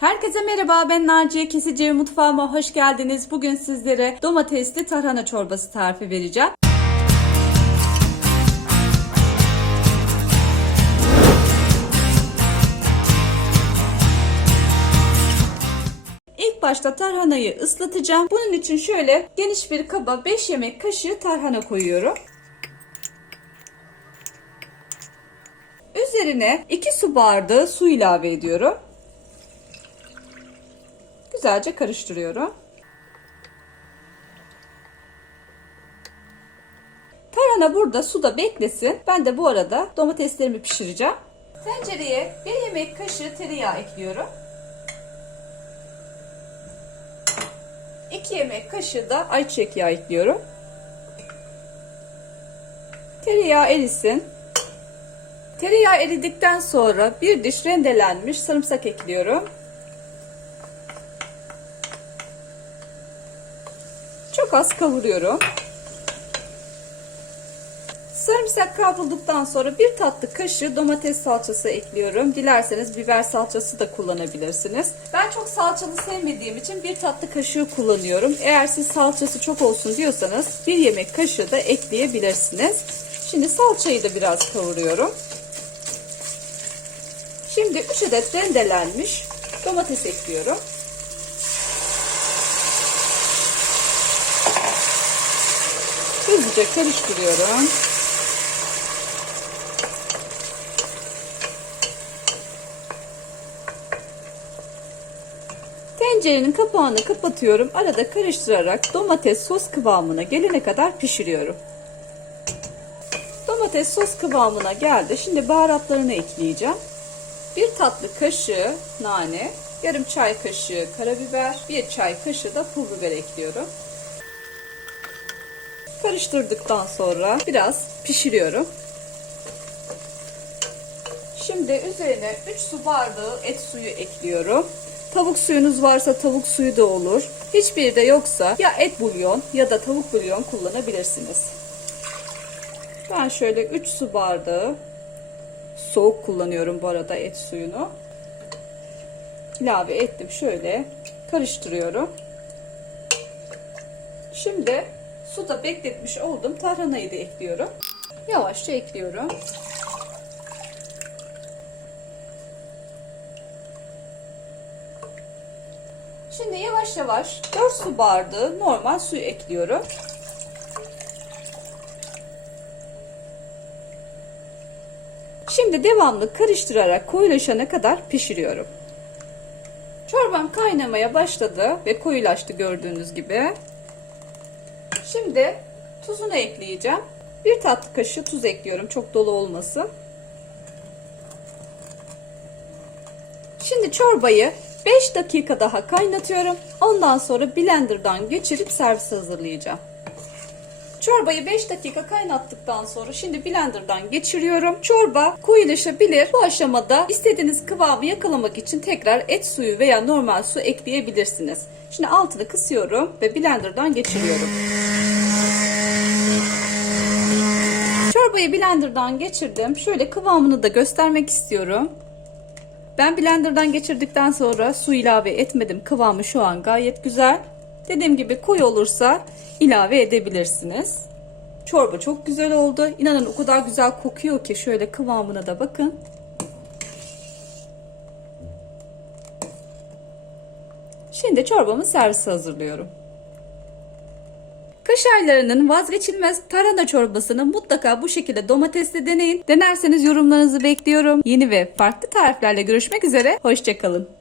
Herkese merhaba ben Naciye Kesici mutfağıma hoş geldiniz. Bugün sizlere domatesli tarhana çorbası tarifi vereceğim. İlk başta tarhanayı ıslatacağım. Bunun için şöyle geniş bir kaba 5 yemek kaşığı tarhana koyuyorum. Üzerine 2 su bardağı su ilave ediyorum. Güzelce karıştırıyorum. Tarhana burada suda beklesin. Ben de bu arada domateslerimi pişireceğim. Tencereye 1 yemek kaşığı tereyağı ekliyorum. 2 yemek kaşığı da ayçiçek yağı ekliyorum. Tereyağı erisin. Tereyağı eridikten sonra bir diş rendelenmiş sarımsak ekliyorum. Çok az kavuruyorum. Sarımsak kavrulduktan sonra bir tatlı kaşığı domates salçası ekliyorum. Dilerseniz biber salçası da kullanabilirsiniz. Ben çok salçalı sevmediğim için bir tatlı kaşığı kullanıyorum. Eğer siz salçası çok olsun diyorsanız bir yemek kaşığı da ekleyebilirsiniz. Şimdi salçayı da biraz kavuruyorum. Şimdi 3 adet rendelenmiş domates ekliyorum. Hızlıca karıştırıyorum. Tencerenin kapağını kapatıyorum. Arada karıştırarak domates sos kıvamına gelene kadar pişiriyorum. Domates sos kıvamına geldi. Şimdi baharatlarını ekleyeceğim. Bir tatlı kaşığı nane, yarım çay kaşığı karabiber, bir çay kaşığı da pul biber ekliyorum. Karıştırdıktan sonra biraz pişiriyorum. Şimdi üzerine 3 su bardağı et suyu ekliyorum. Tavuk suyunuz varsa tavuk suyu da olur. Hiçbiri de yoksa ya et bulyon ya da tavuk bulyon kullanabilirsiniz. Ben şöyle 3 su bardağı soğuk kullanıyorum bu arada et suyunu. İlave ettim şöyle karıştırıyorum. Şimdi suda bekletmiş oldum tarhanayı da ekliyorum. Yavaşça ekliyorum. Şimdi yavaş yavaş 4 su bardağı normal suyu ekliyorum. Şimdi devamlı karıştırarak koyulaşana kadar pişiriyorum. Çorbam kaynamaya başladı ve koyulaştı gördüğünüz gibi. Şimdi tuzunu ekleyeceğim. Bir tatlı kaşığı tuz ekliyorum. Çok dolu olmasın. Şimdi çorbayı 5 dakika daha kaynatıyorum. Ondan sonra blenderdan geçirip servis hazırlayacağım. Çorbayı 5 dakika kaynattıktan sonra şimdi blenderdan geçiriyorum. Çorba koyulaşabilir. Bu aşamada istediğiniz kıvamı yakalamak için tekrar et suyu veya normal su ekleyebilirsiniz. Şimdi altını kısıyorum ve blenderdan geçiriyorum. Çorbayı blenderdan geçirdim. Şöyle kıvamını da göstermek istiyorum. Ben blenderdan geçirdikten sonra su ilave etmedim. Kıvamı şu an gayet güzel. Dediğim gibi koyu olursa ilave edebilirsiniz. Çorba çok güzel oldu. İnanın o kadar güzel kokuyor ki şöyle kıvamına da bakın. Şimdi çorbamı servise hazırlıyorum. Kış aylarının vazgeçilmez tarhana çorbasını mutlaka bu şekilde domatesle deneyin. Denerseniz yorumlarınızı bekliyorum. Yeni ve farklı tariflerle görüşmek üzere. Hoşçakalın.